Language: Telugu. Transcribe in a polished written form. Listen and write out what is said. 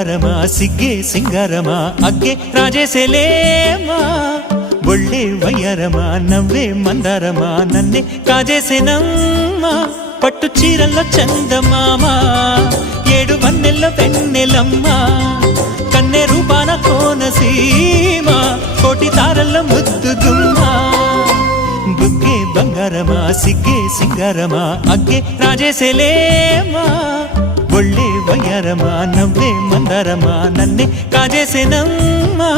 రమా సిగ్గే సింగారమా అగ్గే రాజేసేలేమా ఒళ్ళే వయ్యారమా నవ్వే మందారమా నన్నే కాజేసేనమ్మా పట్టు చీరల్లో చందమామా ఏడు వన్నెల్లో వెన్నెలమ్మా కన్నె రూపాన కోనసీమా కోటి తారల్లో ముద్దుగుమ్మా బుగ్గే బంగారమా సిగ్గే సింగారమా అగ్గే రాజేసేలేమా ఒళ్ళే వయ్యారమా నవ్వే మందారమా నన్నే కాజేసేనమ్మా